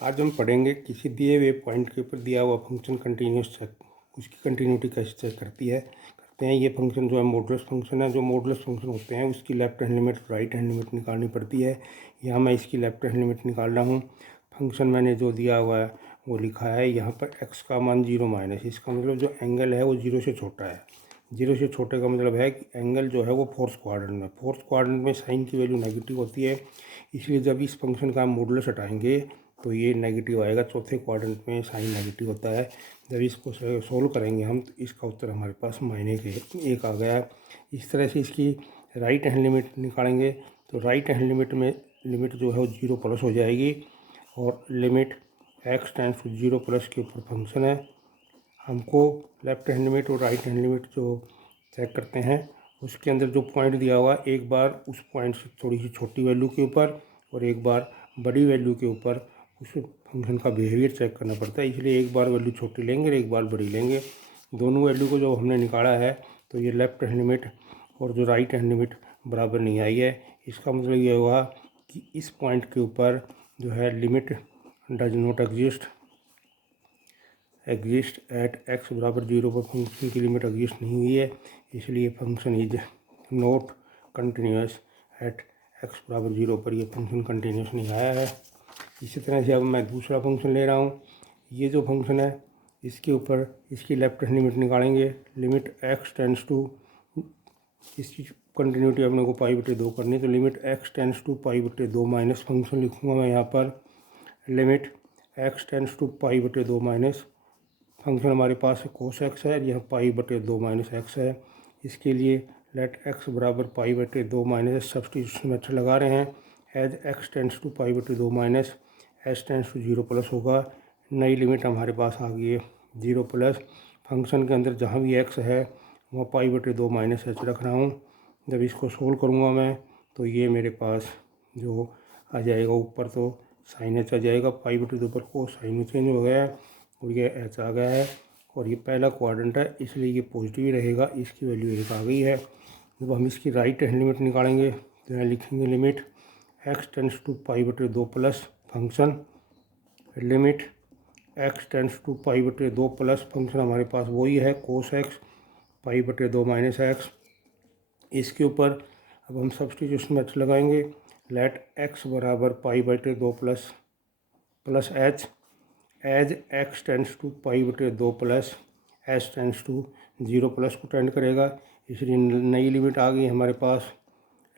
आज हम पढ़ेंगे किसी दिए हुए पॉइंट के ऊपर दिया हुआ फंक्शन कंटिन्यूस चेक, उसकी कंटिन्यूटी कैसे चेक करते हैं। ये फंक्शन जो है मॉडुलस फंक्शन है। जो मॉडुलस फंक्शन होते हैं उसकी left hand limit right hand limit निकालनी पड़ती है। यहाँ मैं इसकी लेफ्ट हैंड लिमिट निकाल रहा हूँ। फंक्शन मैंने जो दिया हुआ है वो लिखा है यहाँ पर x का मान 0 माइनस, इसका मतलब जो एंगल है वो 0 से छोटा है। 0 से छोटे का मतलब है कि एंगल जो है वो फोर्थ क्वाड्रेंट में साइन की वैल्यू नेगेटिव होती है। इसलिए जब इस फंक्शन का हम मॉडुलस हटाएंगे तो ये नेगेटिव आएगा। चौथे क्वाड्रेंट में साइन नेगेटिव होता है। जब इसको सोल्व करेंगे हम तो इसका उत्तर हमारे पास -1 आ गया है। इस तरह से इसकी राइट हैंड लिमिट निकालेंगे तो राइट हैंड लिमिट जो है वो 0 प्लस हो जाएगी और limit x tends to 0 plus के ऊपर फंक्शन है। हमको लेफ्ट हैंड लिमिट और राइट हैंड लिमिट जो चेक करते हैं उसके अंदर जो पॉइंट दिया हुआ, एक बार उस पॉइंट से थोड़ी सी छोटी वैल्यू के ऊपर और एक बार बड़ी वैल्यू के ऊपर उस फंक्शन का बिहेवियर चेक करना पड़ता है। इसलिए एक बार वैल्यू छोटी लेंगे और एक बार बड़ी लेंगे। दोनों वैल्यू को जो हमने निकाला है तो ये लेफ्ट हैंड लिमिट और जो राइट हैंड लिमिट बराबर नहीं आई है। इसका मतलब ये हुआ कि इस पॉइंट के ऊपर जो है limit does not exist at x बराबर 0 पर फंक्शन की लिमिट एग्जिस्ट नहीं हुई है। इसलिए function is not continuous at x बराबर 0 पर ये फंक्शन कंटिन्यूस नहीं आया है। इसी तरह से अब मैं दूसरा फंक्शन ले रहा हूँ। ये जो फंक्शन है इसके ऊपर इसकी लेफ्ट हैंड लिमिट निकालेंगे। लिमिट x टेंड्स टू, इसकी कंटिन्यूटी अपने को π/2 करनी है तो limit x tends to π/2 minus function लिखूँगा मैं यहाँ पर। Limit x tends to π/2 minus function हमारे पास cos x है, यह π/2 माइनस x है। इसके लिए लेट x बराबर π/2 माइनस सब्सटीट्यूशन मेथड लगा रहे हैं। As x tends to π/2 minus h tends to 0 plus होगा। नई लिमिट हमारे पास आ गई है 0 प्लस। फंक्शन के अंदर जहाँ भी x है वहाँ π/2 माइनस h रख रहा हूँ। जब इसको सोल्व करूँगा मैं तो ये मेरे पास जो आ जाएगा ऊपर तो साइन h आ जाएगा। π/2 पर को साइन चेंज हो गया है और ये h आ गया है और ये पहला क्वाड्रेंट है इसलिए ये पॉजिटिव ही रहेगा। इसकी वैल्यू 1 आ गई है। जब हम इसकी राइट हैंड लिमिट निकालेंगे तो यहाँ लिखेंगे limit x tends to π/2 plus function. Limit x tends to π/2 plus function हमारे पास वही है cos x π/2 माइनस x। इसके ऊपर अब हम सब्सटीट्यूशन मेथड लगाएंगे। लेट x बराबर π/2 plus h as x tends to π/2 plus h tends to 0 plus को टेंड करेगा। इसलिए नई लिमिट आ गई हमारे पास।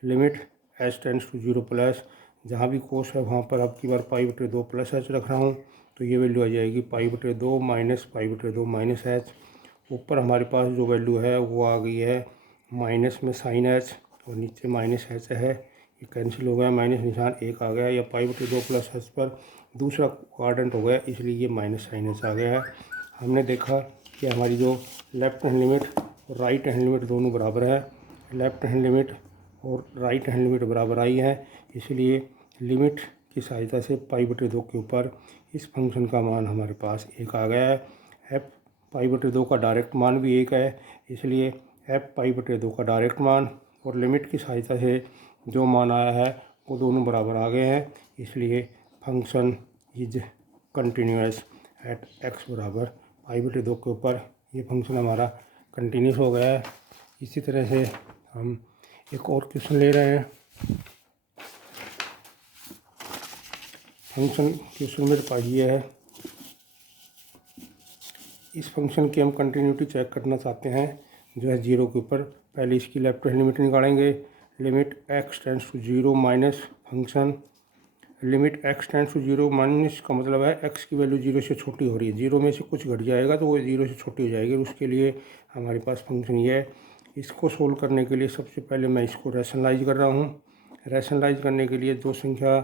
Limit h tends to 0 plus, जहाँ भी कोस है वहाँ पर अब की बार π/2 प्लस h रख रहा हूँ तो ये वैल्यू आ जाएगी π/2 माइनस π/2 माइनस h। ऊपर हमारे पास जो वैल्यू है वो आ गई है माइनस में साइन h और नीचे माइनस h है। ये कैंसिल हो गया, माइनस निशान 1 आ गया। या π/2 प्लस h पर दूसरा क्वाड्रेंट हो गया इसलिए ये माइनस साइन h आ गया है। हमने देखा कि हमारी जो लेफ्ट हैंड लिमिट और राइट हैंड लिमिट दोनों बराबर है। लेफ्ट हैंड लिमिट और राइट हैंड लिमिट बराबर आई है, इसलिए लिमिट की सहायता से π/2 के ऊपर इस फंक्शन का मान हमारे पास 1 आ गया है। f π/2 का डायरेक्ट मान भी 1 है, इसलिए f π/2 का डायरेक्ट मान और लिमिट की सहायता से जो मान आया है वो दोनों बराबर आ गए हैं। इसलिए function is continuous at x बराबर π/2 के ऊपर ये फंक्शन हमारा कंटिन्यूस हो गया है। इसी तरह से हम एक और क्वेश्चन ले रहे हैं। फंक्शन क्वेश्चन मेरे पास ये है। इस फंक्शन की हम कंटिन्यूटी चेक करना चाहते हैं जो है 0 के ऊपर। पहले इसकी लेफ्ट हैंड लिमिट निकालेंगे। Limit x tends to 0 minus function. Limit x tends to 0 minus का मतलब है x की वैल्यू 0 से छोटी हो रही है। 0 में से कुछ घट जाएगा तो वो 0 से छोटी हो जाएगी। उसके लिए हमारे पास फंक्शन ये है। इसको सोल्व करने के लिए सबसे पहले मैं इसको रैशनलाइज कर रहा हूँ। रैशनलाइज करने के लिए जो संख्या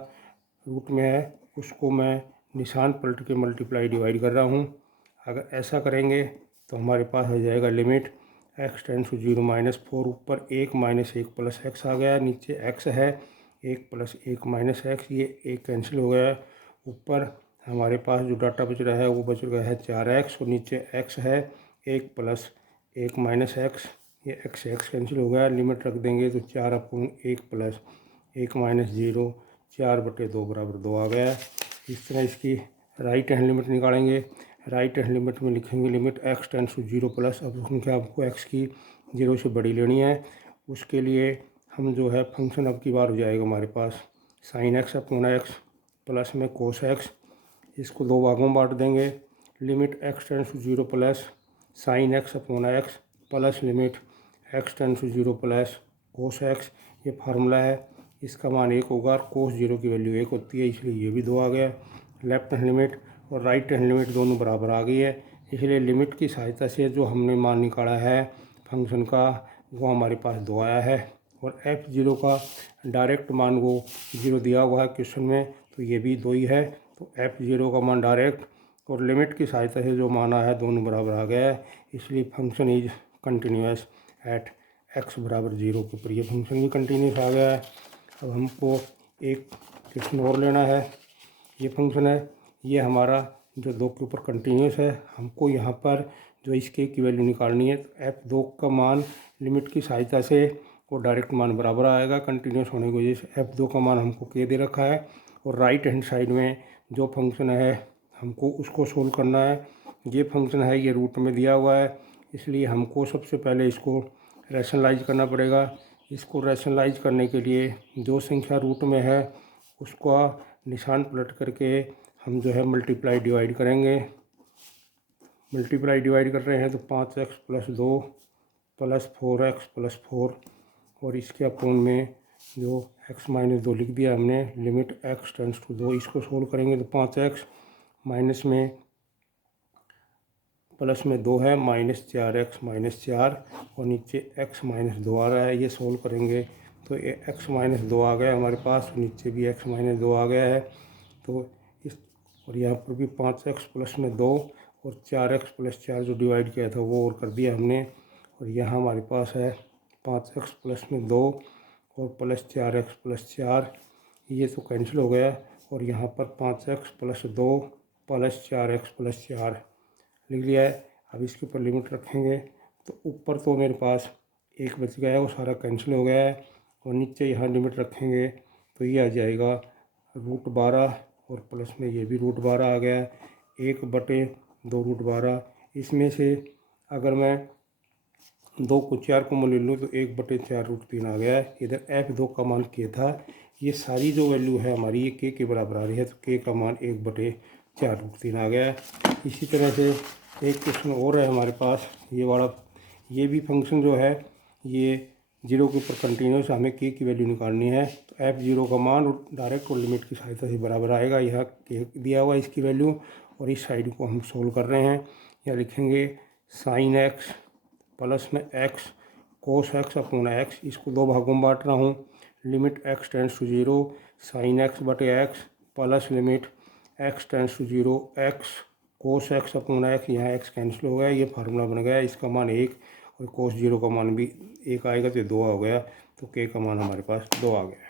रूट में है उसको मैं निशान पलट के मल्टीप्लाई डिवाइड कर रहा हूँ। अगर ऐसा करेंगे तो हमारे पास आ जाएगा limit x tends to 0 minus 4, ऊपर 1 माइनस 1 प्लस x आ गया, नीचे x है 1 प्लस 1 माइनस x, ये 1 कैंसिल हो गया। ऊपर हमारे पास जो डाटा बच रहा है वो बच रहा है 4x और नीचे x है 1 प्लस 1 माइनस x, ये x कैंसिल हो गया। लिमिट रख देंगे तो 4/1 प्लस 1 माइनस 0, 4/2 बराबर 2 आ गया। इस तरह इसकी राइट हैंड लिमिट निकालेंगे। राइट हैंड लिमिट में लिखेंगे limit x tends to 0 plus. अब संख्या आपको x की 0 से बड़ी लेनी है। उसके लिए हम जो है फंक्शन अब की बार हो जाएगा हमारे पास sine x upon x plus में कोस x। इसको दो भागों में बांट देंगे। Limit x tends to 0 plus sine x upon x plus limit x tends to 0 plus cos x। ये फार्मूला है, इसका मान 1 होगा और कोस 0 की वैल्यू 1 होती है, इसलिए ये भी 2 आ गया। लेफ्ट हैंड लिमिट और राइट हैंड लिमिट दोनों बराबर आ गई है, इसलिए लिमिट की सहायता से जो हमने मान निकाला है फंक्शन का वो हमारे पास 2 आया है। और f0 का डायरेक्ट मान वो 0 दिया हुआ है क्वेश्चन में, तो ये भी 2 ही है। तो f0 का मान डायरेक्ट और लिमिट की सहायता से जो माना है दोनों बराबर आ गया है, इसलिए function is continuous at x बराबर 0 के ऊपर ये फंक्शन भी कंटिन्यूस आ गया है। अब हमको एक क्वेश्चन और लेना है। ये फंक्शन है, ये हमारा जो 2 के ऊपर कंटिन्यूस है। हमको यहाँ पर जो इसके की वैल्यू निकालनी है, तो f2 का मान लिमिट की सहायता से वो डायरेक्ट मान बराबर आएगा कंटिन्यूस होने की वजह से। f2 का मान हमको के दे रखा है और राइट हैंड साइड में जो फंक्शन है हमको उसको सोल्व करना है। ये फंक्शन है, ये रूट में दिया हुआ है, इसलिए हमको सबसे पहले इसको रैशनलाइज करना पड़ेगा। इसको रैशनलाइज करने के लिए जो संख्या रूट में है उसका निशान पलट करके हम जो है मल्टीप्लाई डिवाइड करेंगे। मल्टीप्लाई डिवाइड कर रहे हैं तो 5x plus 2 plus 4x plus 4 और इसके अपोन में जो x माइनस 2 लिख दिया हमने। लिमिट x टेंड्स टू 2, इसको सोल्व करेंगे तो 5x माइनस में प्लस में 2 है माइनस 4x माइनस 4 और नीचे x माइनस 2 आ रहा है। ये सोल्व करेंगे तो ये x माइनस 2 आ गया हमारे पास, नीचे भी x माइनस 2 आ गया है। तो इस और यहाँ पर भी 5x प्लस में 2 और 4x प्लस 4 जो डिवाइड किया था वो और कर दिया हमने। और यहाँ हमारे पास है 5x प्लस में 2 और प्लस 4x प्लस 4, ये तो कैंसिल हो गया। और यहाँ पर 5x plus 2 plus 4x plus 4 लिख लिया है। अब इसके ऊपर लिमिट रखेंगे तो ऊपर तो मेरे पास 1 बच गया है, वो सारा कैंसिल हो गया है। और नीचे यहाँ लिमिट रखेंगे तो ये आ जाएगा √12 और प्लस में ये भी √12 आ गया है। 1/2 √12। इसमें से अगर मैं 2 को 4 को ले लूँ तो 1/4 √3 आ गया है। इधर f2 का मान k था। ये सारी जो वैल्यू है हमारी ये k के बराबर आ रही है, तो k का मान 1/4 √3 आ गया है। इसी तरह से एक क्वेश्चन और है हमारे पास, ये वाला। ये भी फंक्शन जो है ये 0 के ऊपर कंटिन्यूस, हमें k की वैल्यू निकालनी है। तो f0 का मान डायरेक्ट और लिमिट की सहायता से बराबर आएगा। यह k दिया हुआ है इसकी वैल्यू, और इस साइड को हम सोल्व कर रहे हैं। यहाँ लिखेंगे साइन x प्लस में x cos x upon x। इसको 2 भागों में बांट रहा हूँ। Limit x tends to 0 sine x बटे x plus limit x tends to 0 x cos x upon x। यहाँ x कैंसिल हो गया, ये फार्मूला बन गया। इसका मान 1 और कोस 0 का मान भी 1 आएगा तो 2 हो गया। तो k का मान हमारे पास 2 आ गया।